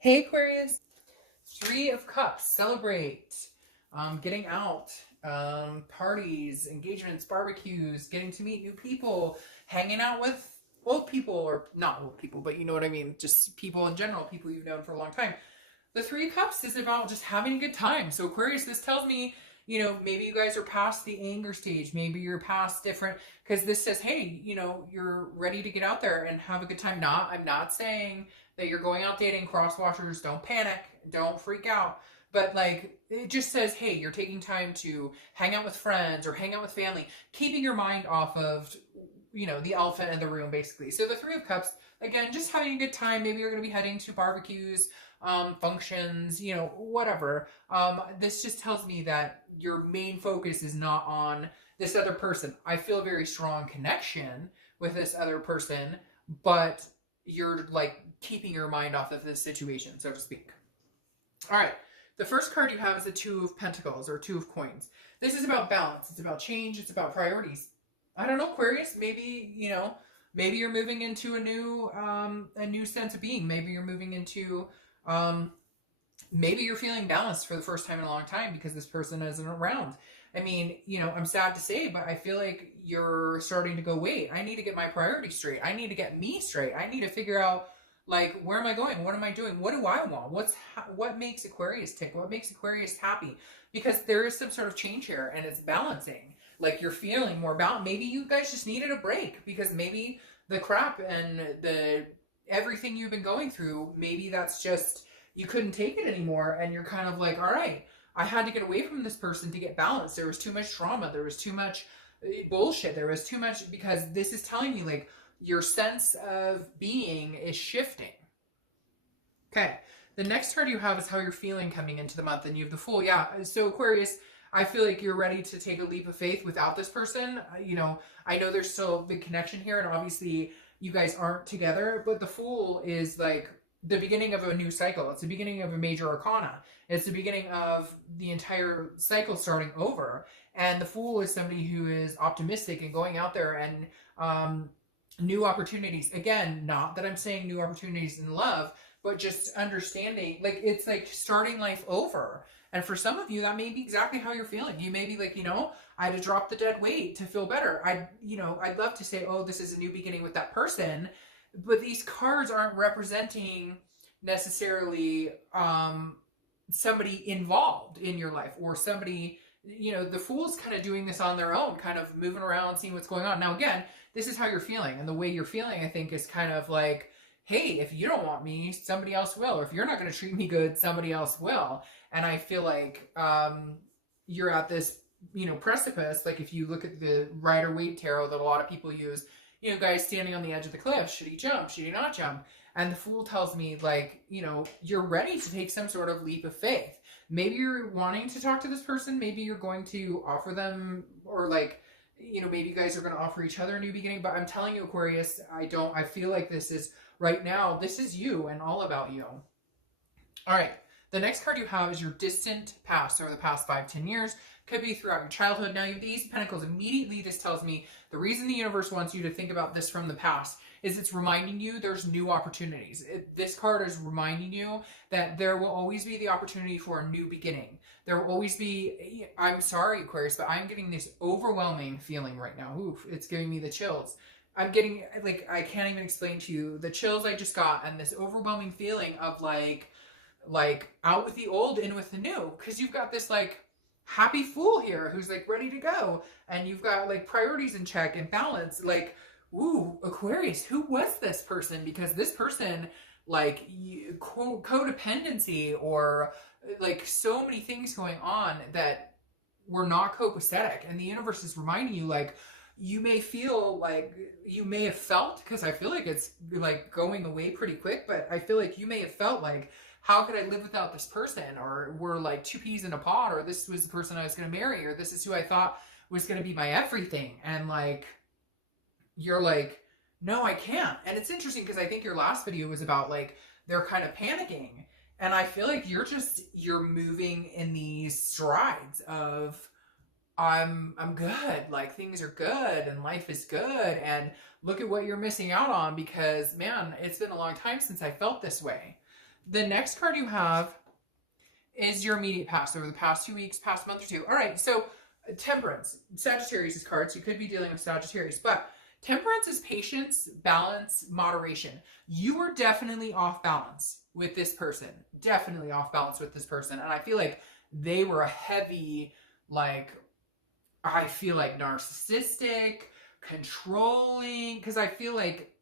Hey Aquarius, Three of Cups, celebrate, getting out, parties, engagements, barbecues, getting to meet new people, hanging out with old people, or not old people, but you know what I mean, just people in general, people you've known for a long time. The Three of Cups is about just having a good time. So Aquarius, this tells me, maybe you guys are past the anger stage. Maybe you're past different, because this says, hey, you're ready to get out there and have a good time. I'm not saying that you're going out dating crosswatchers. Don't panic. Don't freak out. But like, it just says, hey, you're taking time to hang out with friends or hang out with family, keeping your mind off of, the elephant in the room, basically. So the Three of Cups, again, just having a good time. Maybe you're going to be heading to barbecues, functions, whatever. This just tells me that your main focus is not on this other person. I feel a very strong connection with this other person, but you're like keeping your mind off of this situation, so to speak. All right. The first card you have is the Two of Pentacles or Two of Coins. This is about balance. It's about change. It's about priorities. I don't know, Aquarius. Maybe you're moving into a new sense of being. Maybe you're moving into maybe you're feeling balanced for the first time in a long time because this person isn't around. I mean, I'm sad to say, but I feel like you're starting to go, wait, I need to get my priorities straight. I need to get me straight. I need to figure out, like, where am I going? What am I doing? What do I want? What makes Aquarius tick? What makes Aquarius happy? Because there is some sort of change here and it's balancing. Like, you're feeling more balanced. Maybe you guys just needed a break because maybe the crap and the everything you've been going through, maybe that's just you couldn't take it anymore and you're kind of like, all right, I had to get away from this person to get balanced. There was too much trauma. There was too much bullshit. There was too much, because this is telling me like your sense of being is shifting. Okay. The next card you have is how you're feeling coming into the month, and you have the Fool. Yeah. So Aquarius, I feel like you're ready to take a leap of faith without this person. I know there's still a big connection here, and obviously you guys aren't together, but the Fool is like the beginning of a new cycle. It's the beginning of a major arcana. It's the beginning of the entire cycle starting over. And the Fool is somebody who is optimistic and going out there and new opportunities. Again, not that I'm saying new opportunities in love, but just understanding, like, it's like starting life over. And for some of you, that may be exactly how you're feeling. You may be like, I had to drop the dead weight to feel better. I'd love to say, oh, this is a new beginning with that person. But these cards aren't representing necessarily somebody involved in your life or somebody, the Fool's kind of doing this on their own, kind of moving around, seeing what's going on. Now, again, this is how you're feeling. And the way you're feeling, I think, is kind of like, hey, if you don't want me, somebody else will. Or if you're not going to treat me good, somebody else will. And I feel like you're at this, precipice. Like if you look at the Rider-Waite tarot that a lot of people use, guys standing on the edge of the cliff. Should he jump? Should he not jump? And the Fool tells me, like, you're ready to take some sort of leap of faith. Maybe you're wanting to talk to this person. Maybe you're going to offer them, or like, maybe you guys are going to offer each other a new beginning. But I'm telling you, Aquarius, I feel like this is, right now, this is you and all about you. All right. The next card you have is your distant past, or the past 5-10 years. Could be throughout your childhood. Now, you have the Ace of Pentacles. Immediately, this tells me the reason the universe wants you to think about this from the past is it's reminding you there's new opportunities. This card is reminding you that there will always be the opportunity for a new beginning. There will always be, I'm sorry, Aquarius, but I'm getting this overwhelming feeling right now. Oof, it's giving me the chills. I'm getting, like, I can't even explain to you the chills I just got, and this overwhelming feeling of like out with the old, in with the new. Because you've got this like happy Fool here who's like ready to go, and you've got like priorities in check and balance. Like, ooh, Aquarius, who was this person? Because this person, like, codependency, or like so many things going on that were not copacetic, and the universe is reminding you, like, you may feel like you may have felt, because I feel like it's like going away pretty quick, but I feel like you may have felt like, how could I live without this person? Or we're like two peas in a pod, or this was the person I was going to marry, or this is who I thought was going to be my everything. And like, you're like, no, I can't. And it's interesting because I think your last video was about like, they're kind of panicking. And I feel like you're moving in these strides of, I'm good, like things are good and life is good, and look at what you're missing out on, because man, it's been a long time since I felt this way. The next card you have is your immediate past over the past 2 weeks, past month or two. All right, so Temperance, Sagittarius' cards. You could be dealing with Sagittarius, but Temperance is patience, balance, moderation. You are definitely off balance with this person. Definitely off balance with this person. And I feel like they were a heavy, like, I feel like narcissistic, controlling, because I feel like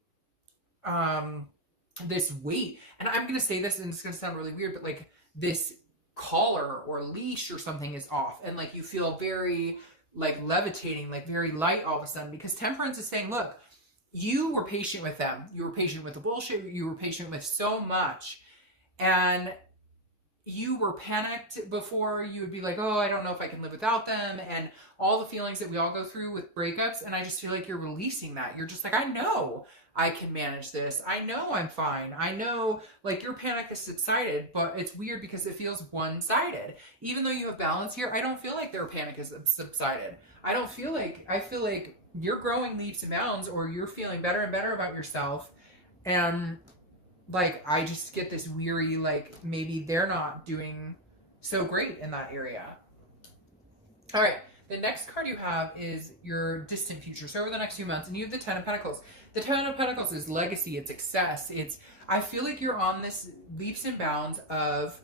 this weight, and I'm going to say this and it's going to sound really weird, but like this collar or leash or something is off, and like you feel very like levitating, like very light all of a sudden, because Temperance is saying, look, you were patient with them, you were patient with the bullshit, you were patient with so much, and you were panicked before. You would be like, oh, I don't know if I can live without them, and all the feelings that we all go through with breakups. And I just feel like you're releasing that. You're just like, I know I can manage this. I know I'm fine. I know, like, your panic has subsided, but it's weird because it feels one-sided. Even though you have balance here, I don't feel like their panic has subsided. I feel like you're growing leaps and bounds, or you're feeling better and better about yourself. And like, I just get this weary, like, maybe they're not doing so great in that area. All right, the next card you have is your distant future. So over the next few months, and you have the Ten of Pentacles. The Ten of Pentacles is legacy, it's success. I feel like you're on this leaps and bounds of,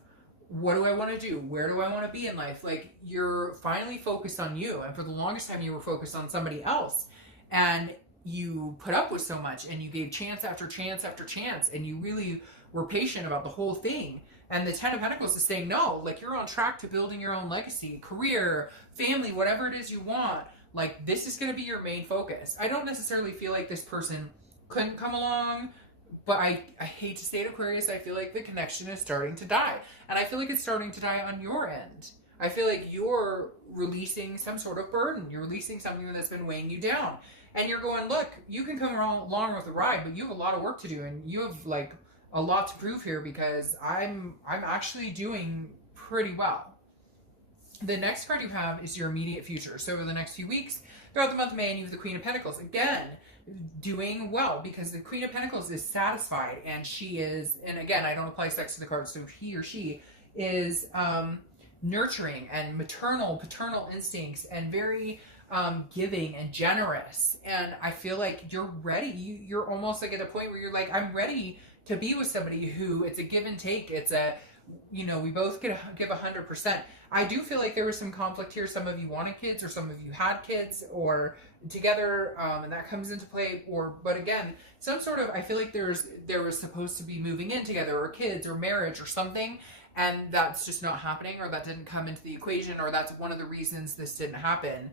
what do I want to do? Where do I want to be in life? Like, you're finally focused on you. And for the longest time, you were focused on somebody else. And you put up with so much, and you gave chance after chance after chance, and you really were patient about the whole thing. And the Ten of Pentacles is saying, no, like, you're on track to building your own legacy, career, family, whatever it is you want. Like, this is going to be your main focus. I don't necessarily feel like this person couldn't come along, but I hate to say it, Aquarius, I feel like the connection is starting to die. And I feel like it's starting to die on your end. I feel like you're releasing some sort of burden. You're releasing something that's been weighing you down. And you're going, look, you can come along with the ride, but you have a lot of work to do, and you have like a lot to prove here, because I'm actually doing pretty well. The next card you have is your immediate future. So over the next few weeks, throughout the month of May, you have the Queen of Pentacles. Again, doing well, because the Queen of Pentacles is satisfied, and she is, and again, I don't apply sex to the cards, so he or she is nurturing and maternal, paternal instincts, and very giving and generous. And I feel like you're ready. You're almost like at a point where you're like, I'm ready to be with somebody who, it's a give and take. It's a, you know, we both give 100%. I do feel like there was some conflict here. Some of you wanted kids, or some of you had kids, or together, and that comes into play. But again, some sort of, I feel like there was supposed to be moving in together, or kids, or marriage, or something, and that's just not happening, or that didn't come into the equation, or that's one of the reasons this didn't happen,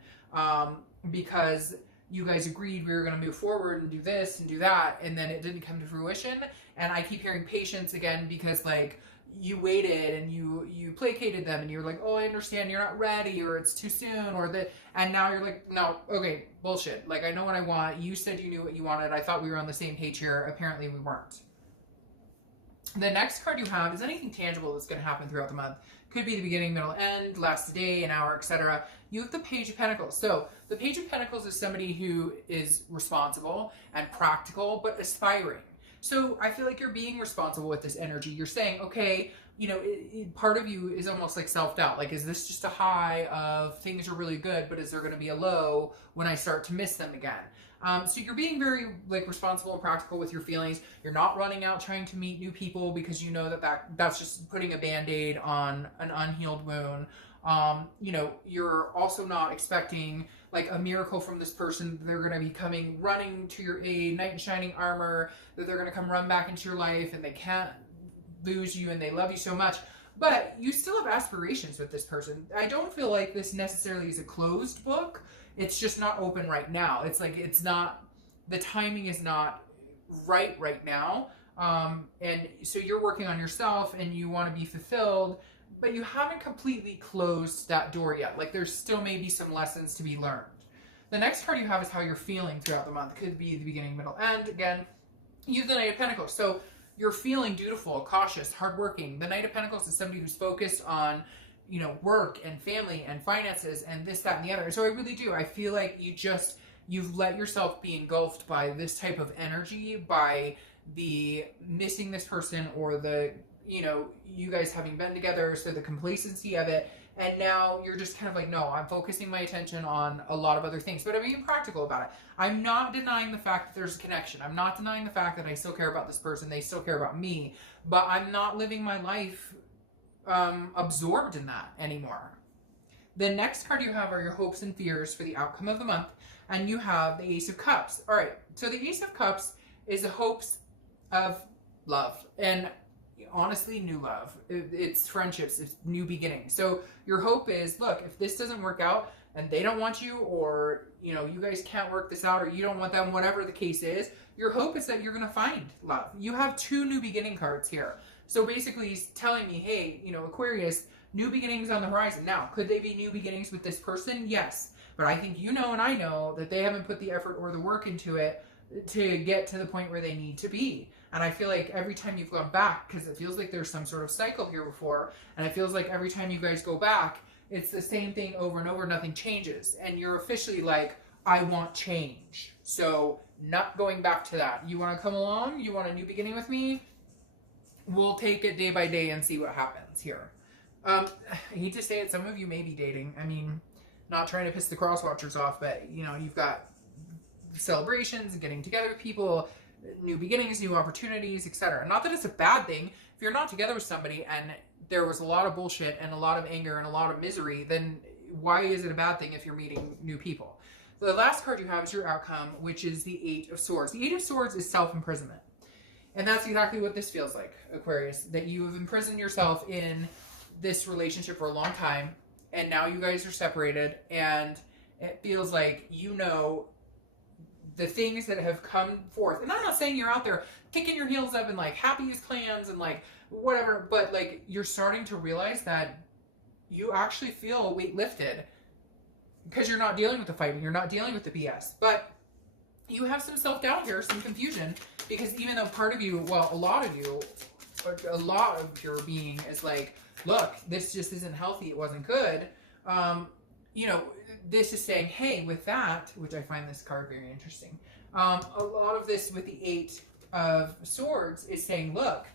because you guys agreed we were going to move forward and do this and do that, and then it didn't come to fruition. And I keep hearing patience again, because like, you waited and you placated them, and you're like, oh, I understand you're not ready, or it's too soon, or that, and now you're like, no, okay, bullshit. Like, I know what I want. You said you knew what you wanted. I thought we were on the same page here. Apparently we weren't. The next card you have is anything tangible that's going to happen throughout the month. Could be the beginning, middle, end, last day, an hour, etc. You have the Page of Pentacles. So the Page of Pentacles is somebody who is responsible and practical, but aspiring. So I feel like you're being responsible with this energy. You're saying, okay, you know, part of you is almost like self-doubt. Like, is this just a high of things are really good, but is there going to be a low when I start to miss them again? So you're being very like responsible and practical with your feelings. You're not running out trying to meet new people, because you know that's just putting a Band-Aid on an unhealed wound. You know, you're also not expecting like a miracle from this person. They're going to be coming running to your aid, knight in shining armor, that they're going to come run back into your life, and they can't lose you, and they love you so much. But you still have aspirations with this person. I don't feel like this necessarily is a closed book. It's just not open right now. It's like, it's not, the timing is not right now. And so you're working on yourself, and you want to be fulfilled, but you haven't completely closed that door yet. Like, there's still maybe some lessons to be learned. The next card you have is how you're feeling throughout the month. Could be the beginning, middle, end. Again, you have the Knight of Pentacles. So you're feeling dutiful, cautious, hardworking. The Knight of Pentacles is somebody who's focused on, you know, work and family and finances and this, that, and the other. So I really do. I feel like you've let yourself be engulfed by this type of energy, by the missing this person, or the you know, you guys having been together, so the complacency of it. And now you're just kind of like, no, I'm focusing my attention on a lot of other things. But I'm being practical about it. I'm not denying the fact that there's a connection. I'm not denying the fact that I still care about this person. They still care about me. But I'm not living my life absorbed in that anymore. The next card you have are your hopes and fears for the outcome of the month. And you have the Ace of Cups. All right. So the Ace of Cups is the hopes of love. And honestly, new love. It's friendships. It's new beginnings. So your hope is, look, if this doesn't work out and they don't want you, or, you know, you guys can't work this out, or you don't want them, whatever the case is, your hope is that you're going to find love. You have 2 new beginning cards here. So basically he's telling me, hey, you know, Aquarius, new beginnings on the horizon. Now, could they be new beginnings with this person? Yes. But I think you know and I know that they haven't put the effort or the work into it to get to the point where they need to be. And I feel like every time you've gone back, because it feels like there's some sort of cycle here before, and it feels like every time you guys go back, it's the same thing over and over, nothing changes. And you're officially like, I want change. So not going back to that. You want to come along? You want a new beginning with me? We'll take it day by day and see what happens here. I hate to say it, some of you may be dating. I mean, not trying to piss the cross watchers off, but, you know, you've got celebrations and getting together with people, new beginnings, new opportunities, etc. Not that it's a bad thing. If you're not together with somebody and there was a lot of bullshit and a lot of anger and a lot of misery, then why is it a bad thing if you're meeting new people? The last card you have is your outcome, which is the 8 of Swords. The 8 of Swords is self-imprisonment. And that's exactly what this feels like, Aquarius, that you have imprisoned yourself in this relationship for a long time, and now you guys are separated, and it feels like, you know, the things that have come forth. And I'm not saying you're out there kicking your heels up and like happy as clams and like whatever, but like you're starting to realize that you actually feel a weight lifted because you're not dealing with the fighting, you're not dealing with the BS. But you have some self-doubt here, some confusion, because even though part of you, well, a lot of you, a lot of your being is like, look, this just isn't healthy, it wasn't good. You know, this is saying, hey, with that, which I find this card very interesting, a lot of this with the 8 of Swords is saying, look,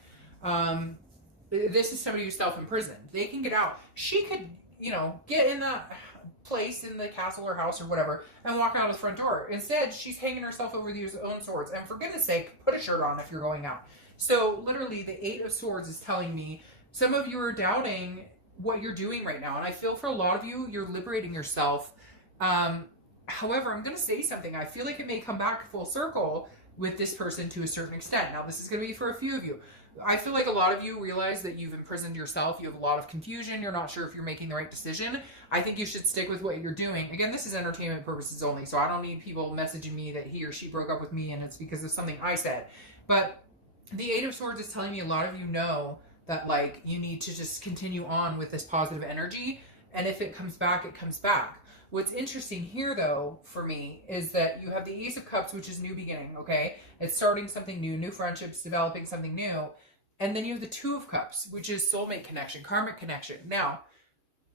this is somebody who's self-imprisoned. They can get out. She could, you know, get in that place in the castle or house or whatever and walk out of the front door. Instead, she's hanging herself over these own swords. And for goodness sake, put a shirt on if you're going out. So literally the 8 of Swords is telling me some of you are doubting what you're doing right now. And I feel for a lot of you, you're liberating yourself. However, I'm going to say something. I feel like it may come back full circle with this person to a certain extent. Now, this is going to be for a few of you. I feel like a lot of you realize that you've imprisoned yourself. You have a lot of confusion. You're not sure if you're making the right decision. I think you should stick with what you're doing. Again, this is entertainment purposes only, so I don't need people messaging me that he or she broke up with me and it's because of something I said. But the 8 of Swords is telling me a lot of you know that, like, you need to just continue on with this positive energy. And if it comes back, it comes back. What's interesting here, though, for me, is that you have the Ace of Cups, which is new beginning, okay? It's starting something new, new friendships, developing something new. And then you have the 2 of Cups, which is soulmate connection, karmic connection. Now,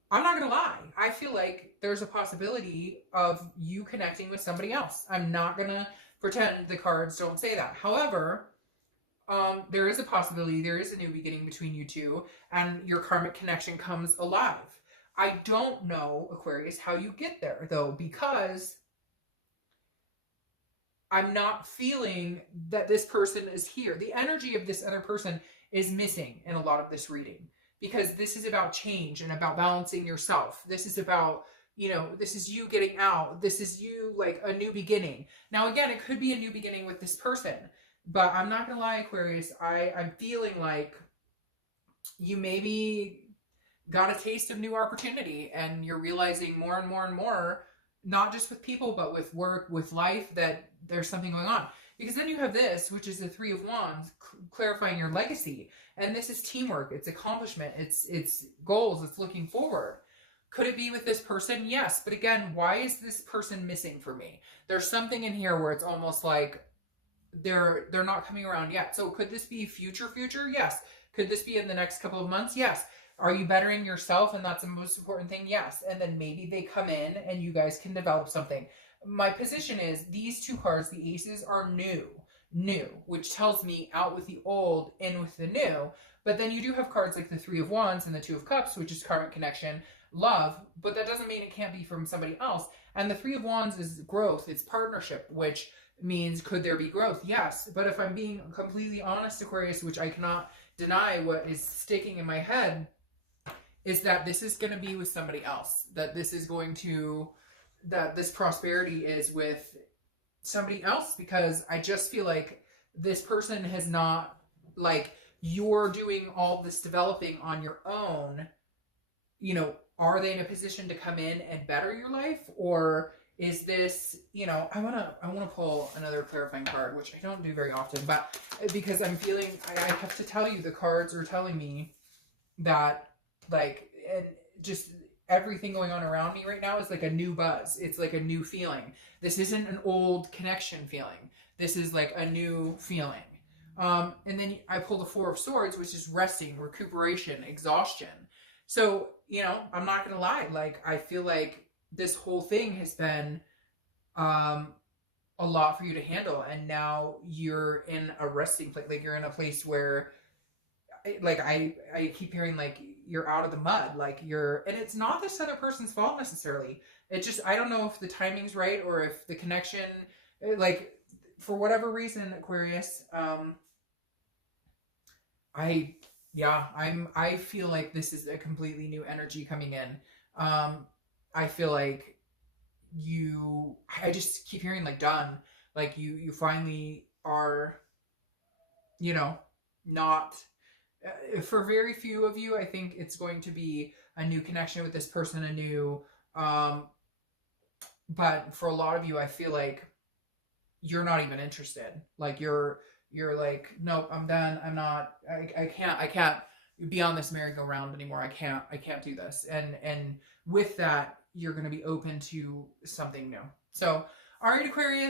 I'm not going to lie. I feel like there's a possibility of you connecting with somebody else. I'm not going to pretend the cards don't say that. However, there is a possibility, there is a new beginning between you two, and your karmic connection comes alive. I don't know, Aquarius, how you get there, though, because I'm not feeling that this person is here. The energy of this other person is missing in a lot of this reading, because this is about change and about balancing yourself. This is about, you know, this is you getting out. This is you, like, a new beginning. Now, again, it could be a new beginning with this person, but I'm not going to lie, Aquarius, I'm feeling like you maybe got a taste of new opportunity, and you're realizing more and more and more, not just with people, but with work, with life, that there's something going on. Because then you have this, which is the 3 of Wands, clarifying your legacy. And this is teamwork, it's accomplishment, it's goals, it's looking forward. Could it be with this person? Yes. But again, why is this person missing for me? There's something in here where it's almost like they're not coming around yet. So could this be future? Yes. Could this be in the next couple of months? Yes. Are you bettering yourself? And that's the most important thing. Yes. And then maybe they come in and you guys can develop something. My position is these 2 cards, the aces, are new. new, which tells me out with the old, in with the new. But then you do have cards like the Three of Wands and the Two of Cups, which is karmic connection, love, but that doesn't mean it can't be from somebody else. And the Three of Wands is growth, it's partnership, which means could there be growth? Yes. But if I'm being completely honest, Aquarius, which I cannot deny, what is sticking in my head is that this is going to be with somebody else. That this is going to, that this prosperity is with somebody else, because I just feel like this person has not, like, you're doing all this developing on your own. You know, are they in a position to come in and better your life? Or is this, you know, I want to pull another clarifying card, which I don't do very often, but because I'm feeling, I have to tell you, the cards are telling me that, like, and just everything going on around me right now is like a new buzz. It's like a new feeling. This isn't an old connection feeling. This is like a new feeling. And then I pull the Four of Swords, which is resting, recuperation, exhaustion. So, you know, I'm not going to lie. Like, I feel like this whole thing has been a lot for you to handle. And now you're in a resting place. Like, you're in a place where, like, I keep hearing, like, you're out of the mud. Like, you're, and it's not this other person's fault necessarily. It just, I don't know if the timing's right or if the connection, like, for whatever reason, Aquarius, I feel like this is a completely new energy coming in. I feel like I just keep hearing, like, done. Like, you finally are, you know, not, for very few of you, I think it's going to be a new connection with this person, a new, but for a lot of you, I feel like you're not even interested. Like, you're like, nope, I'm done. I'm not, I can't be on this merry-go-round anymore. I can't do this. And with that, you're going to be open to something new. So, all right, Aquarius.